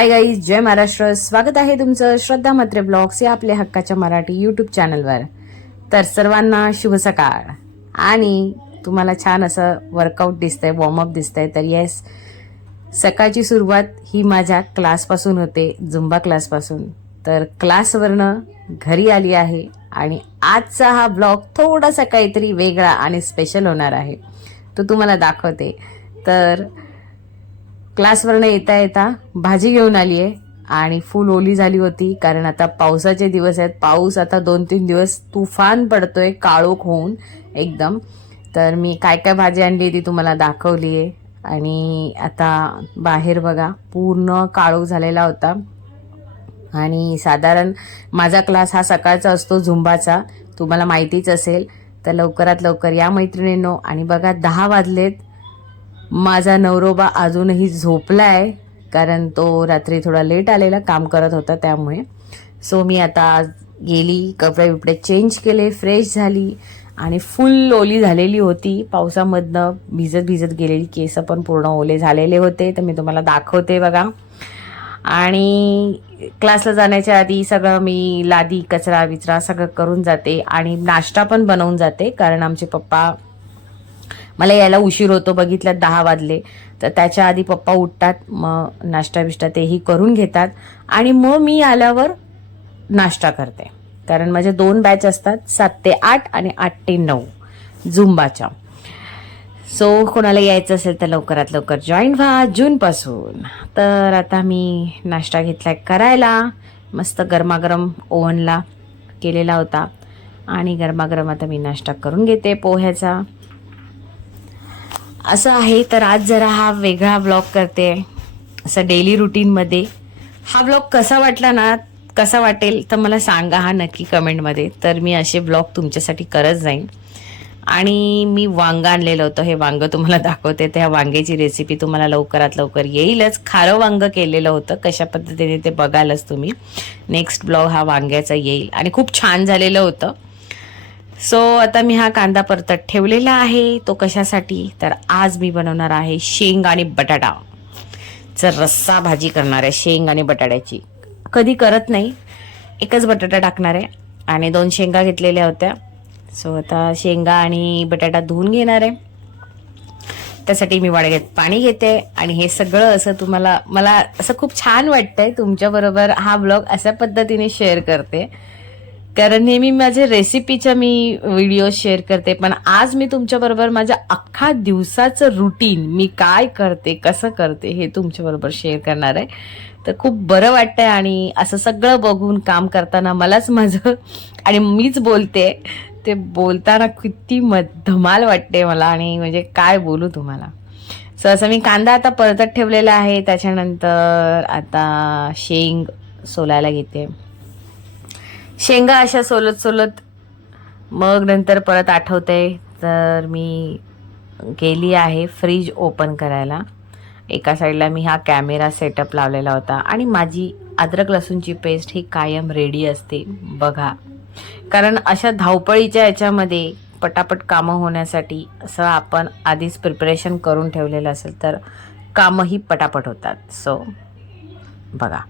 Hi guys जय महाराष्ट्र. स्वागत आहे तुमचं श्रद्धा म्हात्रे ब्लॉग्स या आपल्या हक्काच्या मराठी यूट्यूब चॅनलवर तर सर्वांना शुभ सकाळ. आणि तुम्हाला छान असं वर्कआउट दिसतंय वॉर्मअप दिसतंय तर येस सकाळची सुरुवात ही माझ्या क्लासपासून होते झुंबा क्लासपासून तर क्लासवरनं घरी आली आहे आणि आजचा हा ब्लॉग थोडासा काहीतरी वेगळा आणि स्पेशल होणार आहे. तो तुम्हाला दाखवते. तर क्लासवरनं येता येता भाजी घेऊन आली आहे आणि फुल ओली झाली होती कारण आता पावसाचे दिवस आहेत. पाऊस आता दोन तीन दिवस तुफान पडतोय काळोख होऊन एकदम. तर मी काय काय भाजी आणली ती तुम्हाला दाखवली आहे आणि आता बाहेर बघा पूर्ण काळोख झालेला होता. आणि साधारण माझा क्लास हा सकाळचा असतो झुंबाचा. तुम्हाला माहितीच असेल. तर लवकरात लवकर या मैत्रिणींनो आणि बघा दहा वाजलेत. माझा नवरोबा अजूनही झोपलाय कारण तो रात्री थोडा लेट आलेला काम करत होता त्यामुळे. सो मी आता गेली कपडे बिपडे चेंज केले फ्रेश झाली आणि फुल ओली झालेली होती. पावसामधनं भिजत भिजत गेलेली केस पण पूर्ण ओले झालेले होते तर मी तुम्हाला दाखवते बघा. आणि क्लासला जाण्याच्या आधी सगळं मी लादी कचरा विचरा सगळं करून जाते आणि नाश्ता पण बनवून जाते कारण आमचे पप्पा मला यायला उशीर होतो बघितल्यात दहा वाजले. तर त्याच्या आधी पप्पा उठतात मग नाश्ता बिष्टा तेही करून घेतात आणि मग मी आल्यावर नाश्ता करते. कारण माझे दोन बॅच असतात सात ते आठ आणि आठ ते नऊ झुंबाच्या. सो कोणाला यायचं असेल तर लवकरात लवकर जॉईन व्हा जूनपासून तर आता मी नाश्ता घेतलाय करायला. मस्त गरमागरम ओव्हनला केलेला होता. आणि गरमागरम आता मी नाश्ता करून घेते पोह्याचा. असं आहे तर आज जरा हा वेगळा ब्लॉग करते. असं डेली रुटीनमध्ये हा ब्लॉग कसा वाटला ना कसा वाटेल तर मला सांगा हा नक्की कमेंटमध्ये तर मी असे ब्लॉग तुमच्यासाठी करत जाईन. आणि मी वांग आणलेलं होतं. हे वांग तुम्हाला दाखवते. त्या वांग्याची रेसिपी तुम्हाला लवकरात लवकर येईलच. खारं वांग केलेलं होतं. कशा पद्धतीने ते बघालच तुम्ही. नेक्स्ट ब्लॉग हा वांग्याचा येईल. आणि खूप छान झालेलं होतं. सो आता मी हा कांदा परतत ठेवलेला आहे. तो कशासाठी? तर आज मी बनवणार आहे शेंग आणि बटाटा. जर रस्सा भाजी करणार आहे शेंग आणि बटाट्याची. कधी करत नाही. एकच बटाटा टाकणार आहे. आणि दोन शेंगा घेतलेल्या होत्या. सो आता शेंगा आणि बटाटा धुवून घेणार आहे. त्यासाठी मी वाडग्यात पाणी घेते. आणि हे सगळं असं तुम्हाला मला असं खूप छान वाटतंय. तुमच्याबरोबर हा ब्लॉग अशा पद्धतीने शेअर करते. कारण नेहमी माझे रेसिपीच्या मी व्हिडिओ शेअर करते पण आज मी तुमच्याबरोबर माझ्या अख्खा दिवसाचं रुटीन मी काय करते कसं करते हे तुमच्याबरोबर शेअर करणार आहे. तर खूप बरं वाटतंय आणि असं सगळं बघून काम करताना मलाच माझं आणि मीच बोलते ते बोलताना किती म धमाल वाटते मला आणि म्हणजे काय बोलू तुम्हाला. सो असं मी कांदा आता परतत ठेवलेला आहे त्याच्यानंतर आता शेंग सोलायला घेते. शेंगा अशा सोलत सोलत मग नंतर परत आठवते तर मी गेली आहे फ्रीज ओपन करायला. एका साईडला मी हा कॅमेरा सेटअप लावलेला होता आणि माझी अद्रक लसूणची पेस्ट ही कायम रेडी असते बघा. कारण अशा धावपळीच्या याच्यामध्ये पटापट कामं होण्यासाठी असं आपण आधीच प्रिपरेशन करून ठेवलेलं असेल तर कामंही पटापट होतात. सो बघा.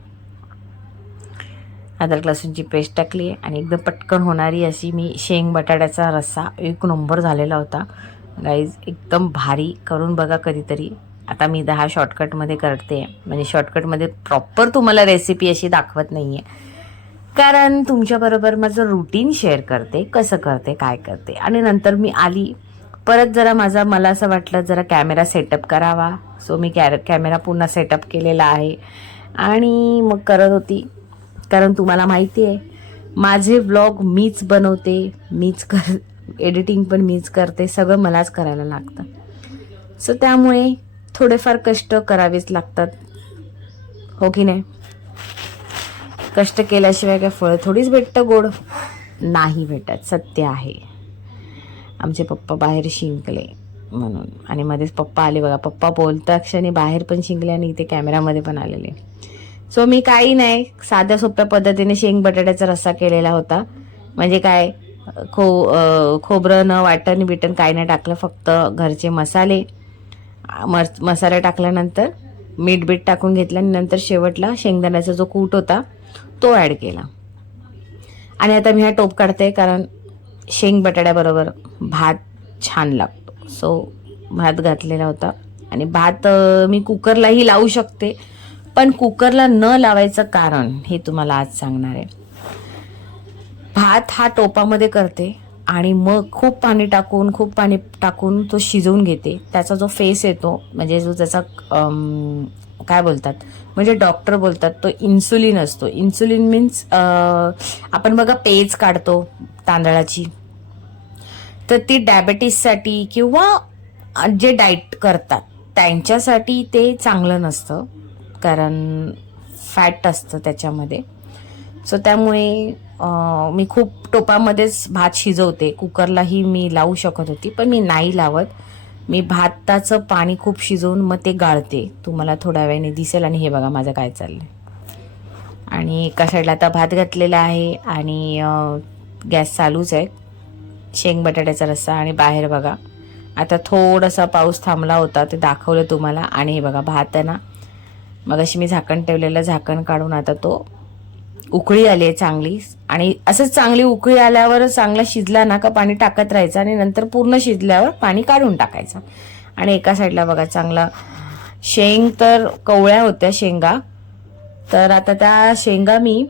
अद्रक लसूणची पेस्ट टाकली आहे आणि एकदम पटकन होणारी अशी मी शेंग बटाट्याचा रस्सा एक नंबर झालेला होता. गाईज एकदम भारी. करून बघा कधीतरी. आता मी दहा शॉर्टकटमध्ये करते. म्हणजे शॉर्टकटमध्ये प्रॉपर तुम्हाला रेसिपी अशी दाखवत नाही आहे कारण तुमच्याबरोबर माझं रुटीन शेअर करते कसं करते काय करते. आणि नंतर मी आली. परत जरा माझा मला असं वाटलं जरा कॅमेरा सेटअप करावा. सो मी कॅर कॅमेरा पुन्हा सेटअप केलेला आहे. आणि मग करत होती. कारण तुम्हाला माहिती आहे माझे ब्लॉग मीच बनवते मीच कर एडिटिंग पण मीच करते सगळं मलाच करायला लागतं. सो त्यामुळे थोडेफार कष्ट करावेच लागतात. हो की नाही? कष्ट केल्याशिवाय काय फळं थोडीच भेटतं गोड? नाही भेटत सत्य आहे. आमचे पप्पा बाहेर शिंकले म्हणून. आणि मध्येच पप्पा आले बघा पप्पा बोलता क्षणी बाहेर पण शिंकले आणि इथे कॅमेरामध्ये पण आलेले. सो मी काही नाही. साध्या सोप्या पद्धतीने शेंग बटाट्याचा रस्सा केलेला होता. म्हणजे काय खो खोबरं न वाटण बिटन काय नाही टाकलं. फक्त घरचे मसाले मसाले टाकल्यानंतर मीठ बीठ टाकून घेतलं आणि नंतर शेवटला शेंगदाण्याचा जो कूट होता तो ॲड केला. आणि आता मी हा टोप काढते कारण शेंग बटाट्याबरोबर भात छान लागतो सो भात घातलेला होता. आणि भात मी कुकरलाही लावू शकते. पण कुकरला न लावायचं कारण हे तुम्हाला आज सांगणार आहे. भात हा टोपामध्ये करते आणि मग खूप पाणी टाकून खूप पाणी टाकून तो शिजवून घेते. त्याचा जो फेस येतो म्हणजे जो त्याचा काय बोलतात? म्हणजे डॉक्टर बोलतात तो इन्सुलिन असतो. इन्सुलिन मीन्स आपण बघा पेज काढतो तांदळाची. तर ती डायबेटीससाठी किंवा जे डाएट करतात त्यांच्यासाठी ते चांगलं नसतं. कारण फॅट असतं त्याच्यामध्ये. सो त्यामुळे मी खूप टोपामध्येच भात शिजवते. कुकरलाही मी लावू शकत होती पण मी नाही लावत. मी भाताचं पाणी खूप शिजवून मग ते गाळते. तुम्हाला थोड्या वेळाने दिसेल आणि हे बघा माझं काय चाललंय. आणि एका साईडला आता भात घातलेला आहे आणि गॅस चालूच आहे. शेंग बटाट्याचा रस्सा आणि बाहेर बघा. आता थोडासा पाऊस थांबला होता ते दाखवलं तुम्हाला. आणि हे बघा भात आहे ना मग अशी मी झाकण ठेवलेलं झाकण काढून आता तो उकळी आली आहे चांगली. आणि असंच चांगली उकळी आल्यावर चांगला शिजला ना का पाणी टाकत राहायचं आणि नंतर पूर्ण शिजल्यावर पाणी काढून टाकायचं. आणि एका साईडला बघा चांगला शेंग तर कवळ्या होत्या शेंगा. तर आता त्या शेंगा मी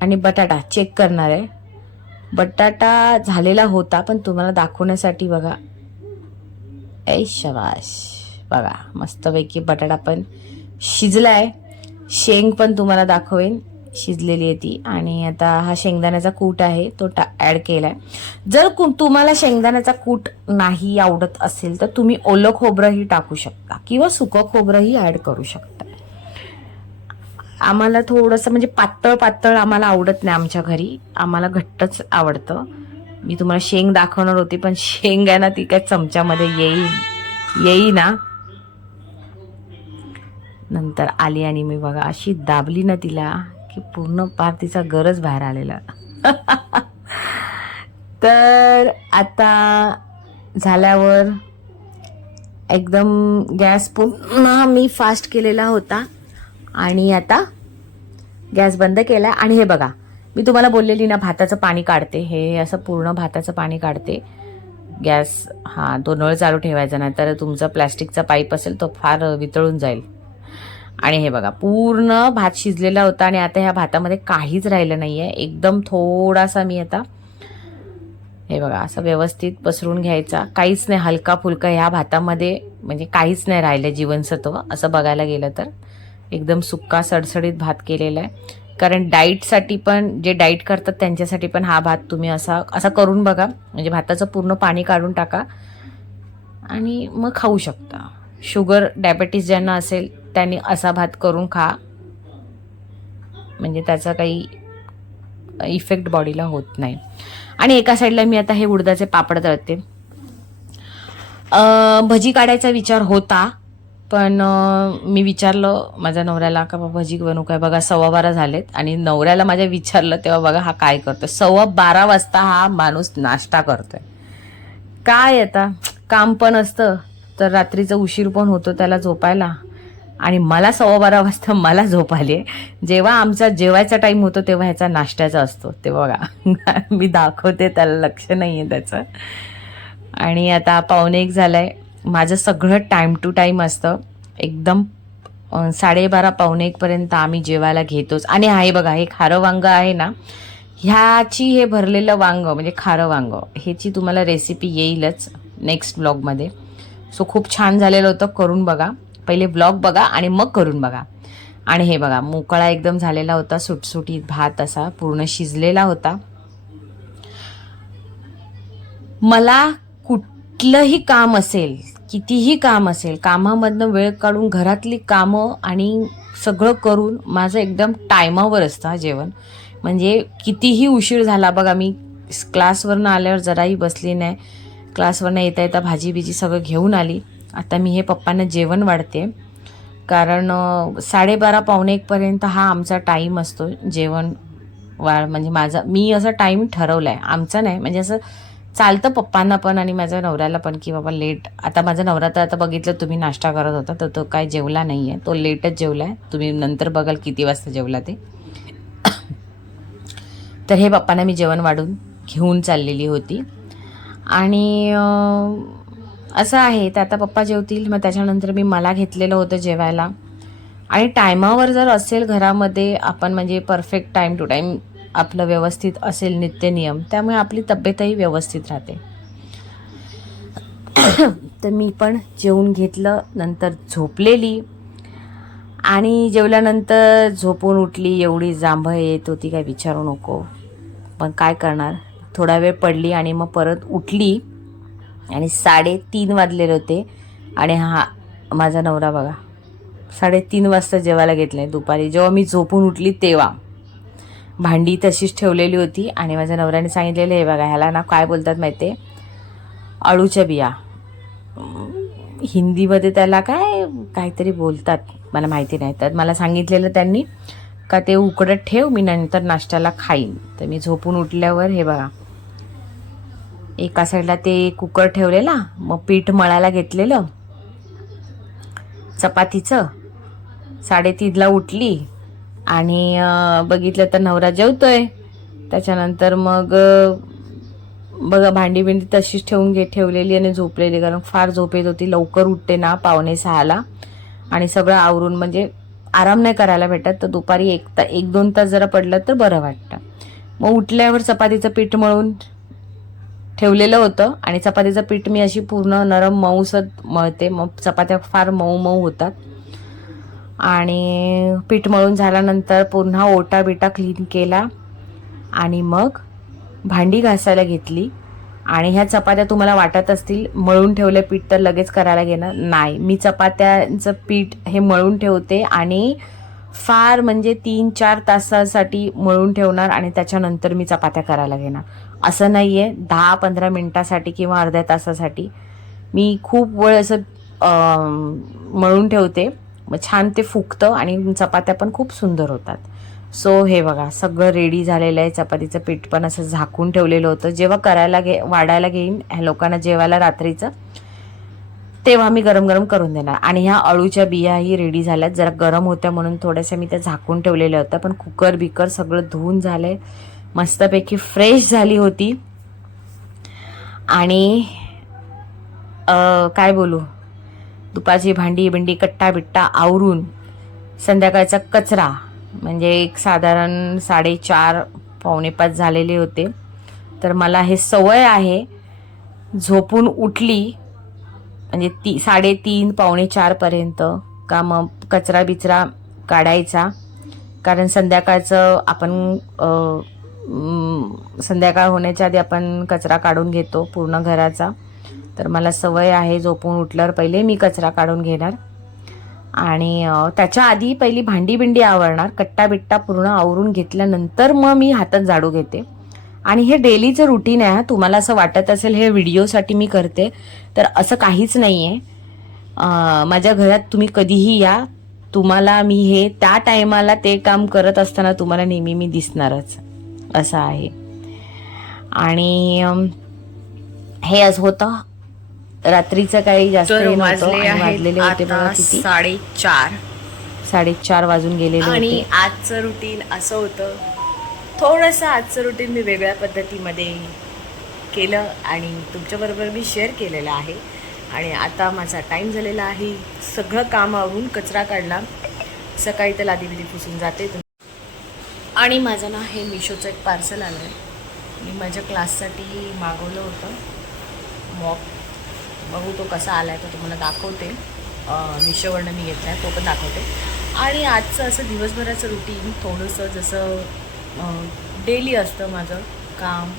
आणि बटाटा चेक करणार आहे. बटाटा झालेला होता पण तुम्हाला दाखवण्यासाठी बघा. ऐ शबाश बघा मस्तपैकी बटाटा पण शिजला आहे शेंग पण तुम्हाला दाखवेन. शिजलेली आहे ती. आणि आता हा शेंगदाण्याचा कूट आहे तो टा ॲड आहे जर कु- तुम्हाला शेंगदाण्याचा कूट नाही आवडत असेल तर तुम्ही ओलं खोबरंही टाकू शकता किंवा सुकं खोबरंही ॲड करू शकता. आम्हाला थोडंसं म्हणजे पातळ पातळ आम्हाला आवडत नाही आमच्या घरी. आम्हाला घट्टच आवडतं. मी तुम्हाला शेंग दाखवणार होती पण शेंग आहे ना ती काय चमच्यामध्ये येईल येईना. नंतर आली आणि मी बघा अशी दाबली ना तिला की पूर्ण पार तिचा गरज बाहेर आलेला. तर आता झाल्यावर एकदम गॅस पुन्हा मी फास्ट केलेला होता. आणि आता गॅस बंद केला. आणि हे बघा मी तुम्हाला बोललेली ना भाताचं पाणी काढते. हे असं पूर्ण भाताचं पाणी काढते. गॅस हां तो नळ चालू ठेवायचा नाही तर तुमचा प्लॅस्टिकचा पाईप असेल तो फार वितळून जाईल. आणि हे बघा पूर्ण भात शिजलेला होता आणि आता ह्या भातामध्ये काहीच राहिलं नाही आहे एकदम थोडासा मी आता हे बघा असं व्यवस्थित पसरून घ्यायचा. काहीच नाही हलका फुलका ह्या भातामध्ये म्हणजे काहीच नाही राहिलं जीवनसत्व असं बघायला गेलं तर. एकदम सुक्का सडसडीत भात केलेला आहे. कारण डाईटसाठी पण जे डाईट करतात त्यांच्यासाठी पण हा भात तुम्ही असा असा करून बघा. म्हणजे भाताचं पूर्ण पाणी काढून टाका. आणि मग खाऊ शकता. शुगर डायबेटीस ज्यांना असेल त्याने असा भात करून खा. म्हणजे त्याचा काही इफेक्ट बॉडीला होत नाही. आणि एका साईडला मी आता हे उडदाचे पापड तळते. भजी काढायचा विचार होता पण मी विचारलं माझ्या नवऱ्याला का बाबा भजी बनवू काय? बघा सव्वा बारा झालेत. आणि नवऱ्याला माझ्या विचारलं तेव्हा बघा हा काय करतोय? सव्वा बारा वाजता हा माणूस नाश्ता करतोय. काय आता? काम पण असतं तर रात्रीचं उशीर पण होतो त्याला झोपायला. आणि मला सव्वा बारा वाजता मला झोप आली आहे. जेव्हा आमचा जेवायचा टाईम होतो तेव्हा ह्याचा नाश्त्याचा असतो. ते बघा मी दाखवते त्याला लक्ष नाही आहे त्याचं. आणि आता पावणे एक झालं आहे माझं सगळं टाईम टू टाईम असतं. एकदम साडेबारा पावणे एकपर्यंत आम्ही जेवायला घेतोच. आणि आहे बघा हे खारं वांग आहे ना ह्याची हे भरलेलं वांग म्हणजे खारं वांग ह्याची तुम्हाला रेसिपी येईलच नेक्स्ट ब्लॉगमध्ये सो खूप छान झालेलं होतं. करून बघा. पहिले ब्लॉग बघा आणि मग करून बघा. आणि हे बघा मोकळा एकदम झालेला होता सुटसुटीत भात असा पूर्ण शिजलेला होता. मला कुठलंही काम असेल कितीही काम असेल कामामधनं वेळ काढून घरातली कामं आणि सगळं करून माझं एकदम टायमावर असतं हा जेवण. म्हणजे कितीही उशीर झाला बघा मी क्लासवरनं आल्यावर जराही बसली नाही. क्लासवरनं येता येता भाजी बिजी सगळं घेऊन आली. आता मी हे पप्पांना जेवण वाढते. कारण साडेबारा पावणे एकपर्यंत हा आमचा टाईम असतो जेवण वाढ. म्हणजे माझा मी असा टाईम ठरवला आहे आमचा नाही. म्हणजे असं चालतं पप्पांना पण आणि माझ्या नवऱ्याला पण की बाबा लेट आता माझा नवरा तर आता बघितलं तुम्ही नाश्ता करत होता तर तो काय जेवला नाही आहे तो लेटच जेवला आहे तुम्ही नंतर बघाल किती वाजता जेवला ते. तर हे पप्पांना मी जेवण वाढून घेऊन चाललेली होती. आणि असं आहे तर आता पप्पा जेवतील मग त्याच्यानंतर मी मला घेतलेलं होतं जेवायला. आणि टायमावर जर असेल घरामध्ये आपण म्हणजे परफेक्ट टाईम टू टाईम आपलं व्यवस्थित असेल नित्य नियम त्यामुळे आपली तब्येतही व्यवस्थित राहते. तर मी पण जेवून घेतलं नंतर झोपलेली. आणि जेवल्यानंतर झोपून उठली एवढी जांभळ येत होती काय विचारू नको. पण काय करणार? थोडा वेळ पडली आणि मग परत उठली. आणि साडेतीन वाजलेले होते. आणि हा माझा नवरा बघा. साडेतीन वाजता जेवायला घेतलं आहे दुपारी. जेव्हा मी झोपून उठली तेव्हा. भांडी तशीच ठेवलेली होती आणि माझ्या नवऱ्याने सांगितलेलं हे बघा ह्याला ना काय बोलतात माहिती आहे अळूच्या बिया. हिंदीमध्ये त्याला काय काहीतरी बोलतात. मला माहिती नाही. तर मला सांगितलेलं त्यांनी का ते उकडत ठेव मी नंतर नाश्त्याला खाईन. तर मी झोपून उठल्यावर हे बघा एका साईडला ते कुकर ठेवलेला मग पीठ मळायला घेतलेलं. चपातीचं. साडेतीनला उठली आणि बघितलं तर नवरा जेवतोय. त्याच्यानंतर मग बघा भांडी बिंडी तशीच ठेवून घे ठेवलेली आणि झोपलेली. कारण फार झोप येत होती. लवकर उठते ना पावणे सहाला. आणि सगळं आवरून म्हणजे आराम नाही करायला भेटत. तर दुपारी एक ता एक दोन तास जरा पडलं तर बरं वाटतं. मग उठल्यावर चपातीचं पीठ मळून ठेवलेलं होतं. आणि चपातीचं पीठ मी अशी पूर्ण नरम मऊसत मळते. मग चपात्या फार मऊ मऊ होतात. आणि पीठ मळून झाल्यानंतर पुन्हा ओटा बिटा क्लीन केला. आणि मग भांडी घासायला घेतली. आणि ह्या चपात्या तुम्हाला वाटत असतील मळून ठेवले पीठ तर लगेच करायला घेणार नाही. मी चपात्यांचं पीठ हे मळून ठेवते. आणि फार म्हणजे तीन चार तासासाठी मळून ठेवणार आणि त्याच्यानंतर मी चपात्या करायला घेणार. असं नाही आहे दहा पंधरा मिनटासाठी किंवा अर्ध्या तासासाठी. मी खूप वेळ असं मळून ठेवते. मग छान ते फुगतं आणि चपात्या पण खूप सुंदर होतात. सो हे बघा सगळं रेडी झालेलं आहे. चपातीचं पीठ पण असं झाकून ठेवलेलं होतं. जेव्हा करायला घे वाढायला घेईन ह्या लोकांना जेवायला रात्रीचं तेव्हा मी गरम गरम करून देणार. आणि ह्या अळूच्या बियाही रेडी झाल्यात. जरा गरम होत्या म्हणून थोड्याशा मी त्या झाकून ठेवलेल्या होत्या पण कुकर बिकर सगळं धुवून झालंय. मस्तपैकी फ्रेश झाली होती. आणि काय बोलू? दुपारची भांडी बिंडी कट्टा बिट्टा आवरून संध्याकाळचा कचरा. म्हणजे एक साधारण साडेचार पावणे पाच झालेले होते. तर मला हे सवय आहे. झोपून उठली म्हणजे ती साडेतीन पावणे चारपर्यंत का मग कचरा बिचरा काढायचा. कारण संध्याकाळचं आपण संध्याकाळ होण्याच्या आधी आपण कचरा काढून घेतो पूर्ण घराचा. तर मला सवय आहे झोपून उठल्यावर पहिले मी कचरा काढून घेणार. आणि त्याच्या आधी पहिली भांडी बिंडी आवरणार कट्टा बिट्टा पूर्ण आवरून घेतल्यानंतर मग मी हातात झाडू घेते. आणि हे डेलीचं रुटीन आहे हा. तुम्हाला असं वाटत असेल हे व्हिडिओसाठी मी करते तर असं काहीच नाही आहे माझ्या घरात तुम्ही कधीही या तुम्हाला मी हे त्या टायमाला ते काम करत असताना तुम्हाला नेहमी मी दिसणारच. असं आहे. आणि हे आज होतं. रात्रीचं काही जास्त वाजलेले होते साडेचार. साडेचार वाजून गेलेले आणि आजचं रुटीन असं होतं थोडंसं आजचं रुटीन मी वेगळ्या पद्धतीमध्ये केलं आणि तुमच्याबरोबर मी शेअर केलेलं आहे. आणि आता माझा टाईम झालेला आहे सगळं काम आवरून कचरा काढला सकाळी तर लादी पुसून जाते. आणि माझं ना हे मिशोचं एक पार्सल आलं आहे. मी माझ्या क्लाससाठी मागवलं होतं. मॉप बघू तो कसा आला आहे तो तुम्हाला दाखवते. मिशोवरनं मी घेतला आहे तो पण दाखवते. आणि आजचं असं दिवसभराचं रुटीन थोडंसं जसं डेली असतं माझं काम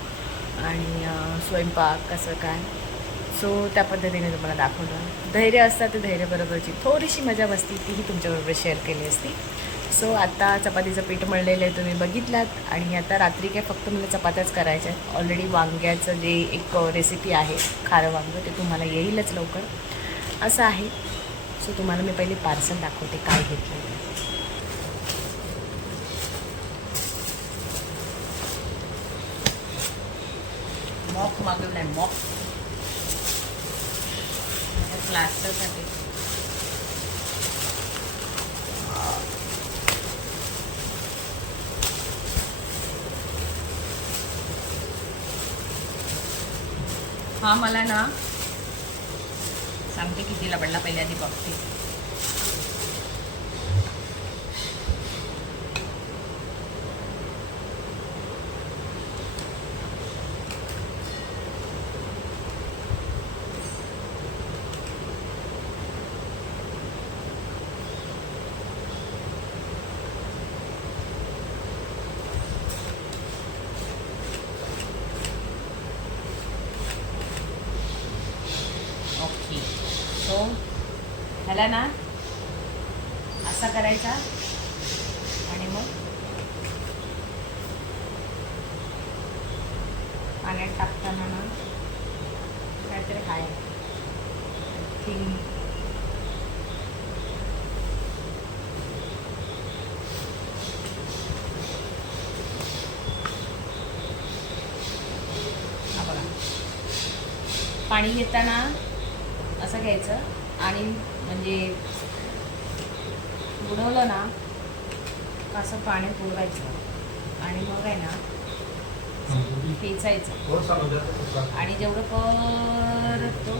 आणि स्वयंपाक कसं काय. सो त्या पद्धतीने तुम्हाला दाखवलं. धैर्य असतं ते धैर्यबरोबरची. थोडीशी मजा मस्ती तीही तुमच्याबरोबर शेअर केली असती. सो आता चपातीचं पीठ मळलेलं आहे तुम्ही बघितलात. आणि आता रात्री काय फक्त मला चपात्याच करायच्या आहेत. ऑलरेडी वांग्याचं जे एक रेसिपी आहे खारं वांगं ते तुम्हाला येईलच लवकर. असं आहे. सो तुम्हाला मी पहिले पार्सल दाखवते काय घेतलं मॉप मागवलाय मॉप. प्लास्टरसाठी. हा मला ना सांगते कितीला पडला पहिल्या आधी बघते ओके सो ह्याला ना असा करायचा आणि मग पाण्यात टाकताना ना काहीतरी हाय. थिंग. पाणी घेताना असं घ्यायचं आणि म्हणजे बुडवलं ना असं पाणी बुडवायचं. आणि मग आहे ना खेचायचं. आणि जेवढं परत तो.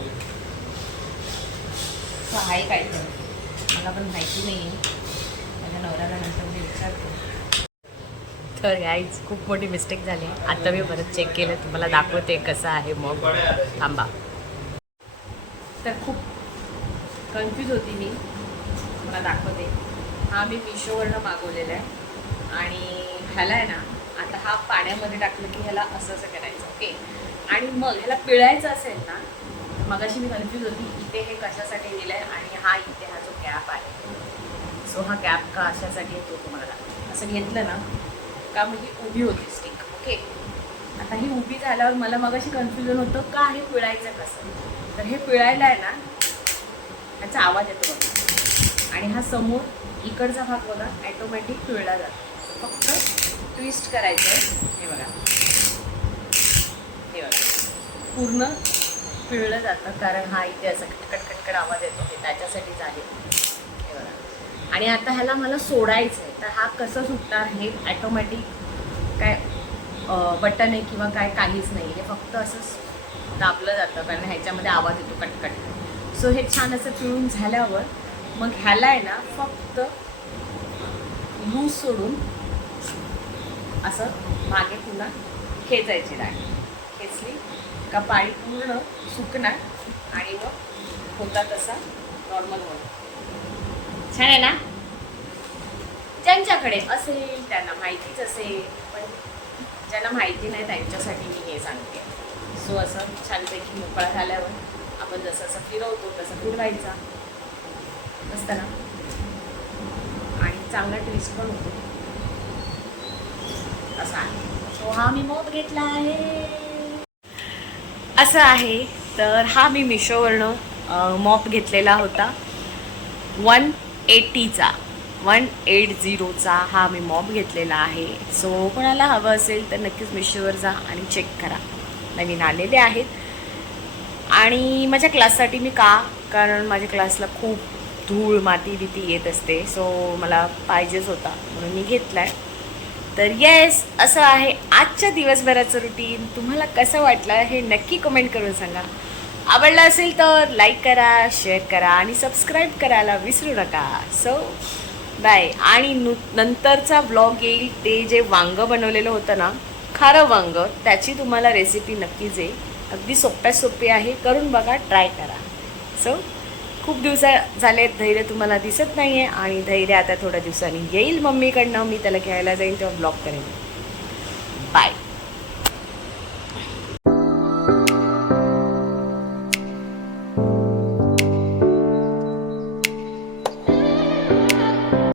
तो आहे काय तर मला पण माहिती नाही आहे माझ्या नवऱ्याला नंतर मी विचारतो. तर गाईज खूप मोठी मिस्टेक झाली. आता मी परत चेक केलं. तुम्हाला दाखवते कसं आहे मग. थांबा. तर खूप कन्फ्यूज होती मी. मला दाखवते. हा मी मिशोवरनं मागवलेला आहे. आणि ह्याला आहे ना आता हा पाण्यामध्ये टाकलं की ह्याला असं असं करायचं ओके आणि मग ह्याला पिळायचं असेल ना मगाशी मी कन्फ्यूज होती इथे हे कशासाठी दिलं आहे आणि हा इथे हा जो कॅप आहे सो हा कॅप का अशासाठी येतो तुम्हाला? असं घेतलं ना का मग ही उभी होती स्टिक ओके आता ही उभी झाल्यावर मला मगाशी कन्फ्युजन होतं का हे पिळायचं कसं? तर हे पिळायला आहे ना ह्याचा आवाज येतो बघा. आणि हा समोर इकडचा भाग बघा ॲटोमॅटिक पिळला जातो. ट्विस्ट करायचं आहे हे बघा. हे बघा. पूर्ण पिळलं जातं कारण हा इथे असा खटखट खटखट आवाज येतो. हे त्याच्यासाठीच आहे. हे बघा. आणि आता ह्याला मला सोडायचं आहे तर हा कसं सुटणार हे ॲटोमॅटिक काय बटन आहे किंवा काय काहीच नाही. हे फक्त असंच दाबलं जातं कारण ह्याच्यामध्ये आवाज येतो कटकट सो हे छान असं पिळून झाल्यावर मग ह्याला आहे ना फक्त लूज सोडून असं मागे पुन्हा खेचायची डाळ खेचली का पाणी पूर्ण सुकणार आणि मग होता तसा नॉर्मल होणार छान आहे ना? ज्यांच्याकडे असेल त्यांना माहितीच असेल पण ज्यांना माहिती नाही त्यांच्यासाठी मी हे सांगते. सो असं छानपैकी मोकळा झाल्यावर आपण जसं असं फिरवतो तसं फिरवायचा. असताना ना? आणि चांगला ट्विस्ट पण होतो. असा आहे. सो हा मी मोप घेतला आहे. असं आहे. तर हा मी मिशोवरनं मॉप घेतलेला होता. वन एटीचा वन एट झिरोचा हा मी मॉप घेतलेला आहे. सो कोणाला हवं असेल तर नक्कीच मिशोवर जा आणि चेक करा. नवीन आलेले आहेत. आणि माझ्या क्लाससाठी मी का? कारण माझ्या क्लासला खूप धूळ माती बिती येत असते. सो मला पाहिजेच होता. म्हणून मी घेतला आहे तर येस असं आहे. आजच्या दिवसभराचं रुटीन तुम्हाला कसं वाटलं हे नक्की कमेंट करून सांगा. आवडलं असेल तर लाईक करा शेअर करा आणि सबस्क्राईब करायला विसरू नका. सो बाय आणि नु नंतरचा ब्लॉग येईल ते जे वांगं बनवलेलं होतं ना खारं वांग त्याची तुम्हाला रेसिपी नक्कीच येईल अगदी सोप्या सोपी आहे. करून बघा ट्राय करा. सो खूप दिवसा झाले धैर्य तुम्हाला दिसत नाही आहे आणि धैर्य आता थोड्या दिवसांनी येईल मम्मीकडनं. मी त्याला घ्यायला जाईल तेव्हा ब्लॉक करेन. बाय